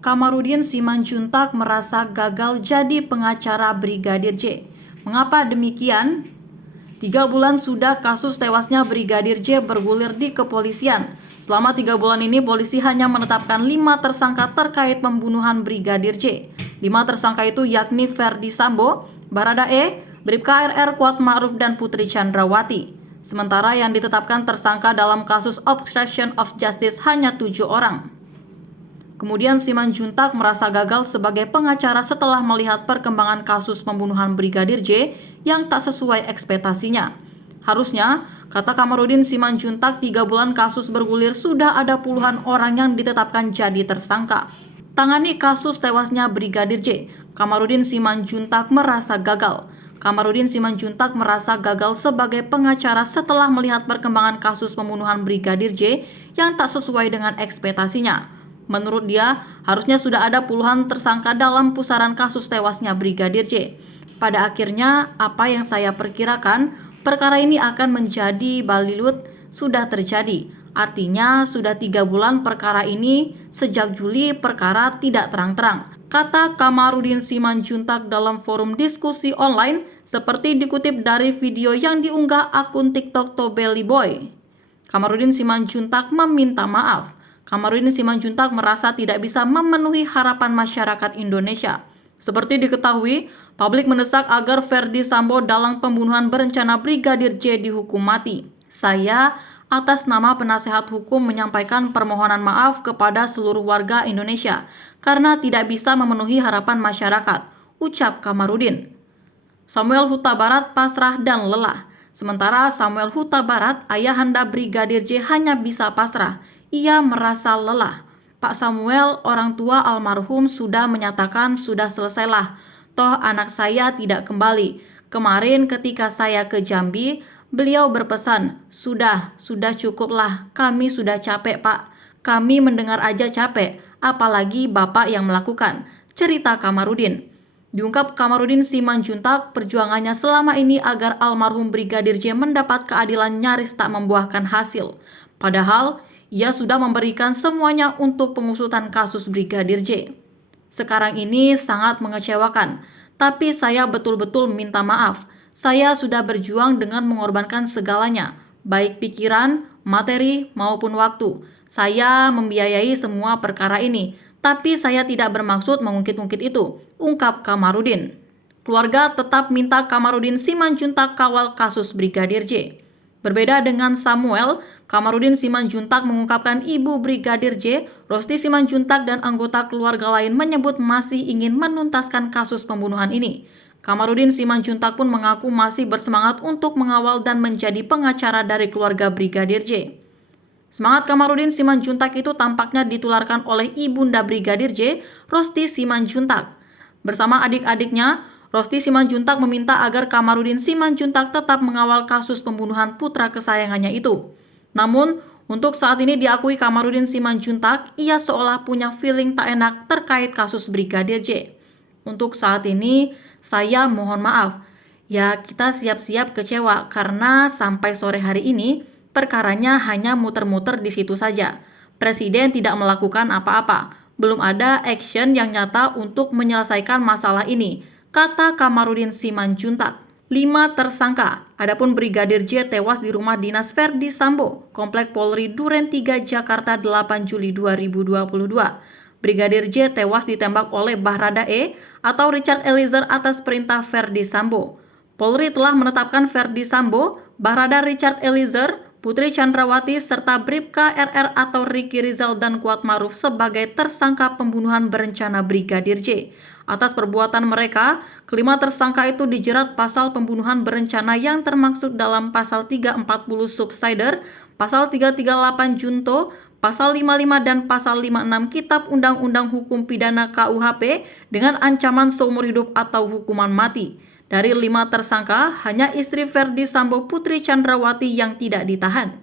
Kamarudin Simanjuntak merasa gagal jadi pengacara Brigadir J. Mengapa demikian? 3 bulan sudah kasus tewasnya Brigadir J bergulir di kepolisian. Selama 3 bulan ini polisi hanya menetapkan 5 tersangka terkait pembunuhan Brigadir J. 5 tersangka itu yakni Ferdi Sambo, Baradae, Bribka RR, Kuatma'ruf, dan Putri Chandrawati. Sementara yang ditetapkan tersangka dalam kasus obstruction of justice hanya 7 orang. Kemudian Simanjuntak merasa gagal sebagai pengacara setelah melihat perkembangan kasus pembunuhan Brigadir J yang tak sesuai ekspektasinya. Harusnya, kata Kamarudin Simanjuntak, 3 bulan kasus bergulir sudah ada puluhan orang yang ditetapkan jadi tersangka. Tangani kasus tewasnya Brigadir J, Kamarudin Simanjuntak merasa gagal. Kamarudin Simanjuntak merasa gagal sebagai pengacara setelah melihat perkembangan kasus pembunuhan Brigadir J yang tak sesuai dengan ekspektasinya. Menurut dia, harusnya sudah ada puluhan tersangka dalam pusaran kasus tewasnya Brigadir J. Pada akhirnya, apa yang saya perkirakan, perkara ini akan menjadi balilut sudah terjadi. Artinya, sudah 3 bulan perkara ini, sejak Juli perkara tidak terang-terang. Kata Kamarudin Simanjuntak dalam forum diskusi online, seperti dikutip dari video yang diunggah akun TikTok Tobeli Boy. Kamarudin Simanjuntak meminta maaf. Kamarudin Simanjuntak merasa tidak bisa memenuhi harapan masyarakat Indonesia. Seperti diketahui, publik mendesak agar Ferdi Sambo dalam pembunuhan berencana Brigadir J dihukum mati. Saya, atas nama penasehat hukum, menyampaikan permohonan maaf kepada seluruh warga Indonesia karena tidak bisa memenuhi harapan masyarakat, ucap Kamarudin. Samuel Huta Barat pasrah dan lelah. Sementara Samuel Huta Barat, ayahanda Brigadir J, hanya bisa pasrah. Ia merasa lelah. Pak Samuel, orang tua almarhum, sudah menyatakan sudah selesailah. Toh anak saya tidak kembali. Kemarin ketika saya ke Jambi, beliau berpesan, sudah cukuplah. Kami sudah capek, Pak. Kami mendengar aja capek, apalagi Bapak yang melakukan, cerita Kamarudin. Diungkap Kamarudin Simanjuntak, perjuangannya selama ini agar almarhum Brigadir J mendapat keadilan nyaris tak membuahkan hasil. Padahal, ia sudah memberikan semuanya untuk pengusutan kasus Brigadir J. Sekarang ini sangat mengecewakan, tapi saya betul-betul minta maaf. Saya sudah berjuang dengan mengorbankan segalanya, baik pikiran, materi, maupun waktu. Saya membiayai semua perkara ini, tapi saya tidak bermaksud mengungkit-ungkit itu, ungkap Kamarudin. Keluarga tetap minta Kamarudin Simanjuntak kawal kasus Brigadir J. Berbeda dengan Samuel, Kamarudin Simanjuntak mengungkapkan ibu Brigadir J, Rosti Simanjuntak, dan anggota keluarga lain menyebut masih ingin menuntaskan kasus pembunuhan ini. Kamarudin Simanjuntak pun mengaku masih bersemangat untuk mengawal dan menjadi pengacara dari keluarga Brigadir J. Semangat Kamarudin Simanjuntak itu tampaknya ditularkan oleh ibunda Brigadir J, Rosti Simanjuntak. Bersama adik-adiknya, Rosti Simanjuntak meminta agar Kamarudin Simanjuntak tetap mengawal kasus pembunuhan putra kesayangannya itu. Namun, untuk saat ini diakui Kamarudin Simanjuntak, ia seolah punya feeling tak enak terkait kasus Brigadir J. Untuk saat ini, saya mohon maaf. Ya, kita siap-siap kecewa karena sampai sore hari ini, perkaranya hanya muter-muter di situ saja. Presiden tidak melakukan apa-apa. Belum ada action yang nyata untuk menyelesaikan masalah ini, kata Kamarudin Simanjuntak. 5 tersangka. Adapun Brigadir J tewas di rumah dinas Ferdi Sambo, Komplek Polri Duren 3 Jakarta 8 Juli 2022. Brigadir J tewas ditembak oleh Baradae atau Richard Eliezer atas perintah Ferdi Sambo. Polri telah menetapkan Ferdi Sambo, Barada Richard Eliezer, Putri Chandrawati, serta Bribka RR atau Ricky Rizal dan Kuatma'ruf sebagai tersangka pembunuhan berencana Brigadir J. Atas perbuatan mereka, kelima tersangka itu dijerat pasal pembunuhan berencana yang termaksud dalam pasal 340 subsider, pasal 338 junto, pasal 55 dan pasal 56 Kitab Undang-Undang Hukum Pidana KUHP dengan ancaman seumur hidup atau hukuman mati. Dari 5 tersangka, hanya istri Ferdi Sambo, Putri Chandrawati, yang tidak ditahan.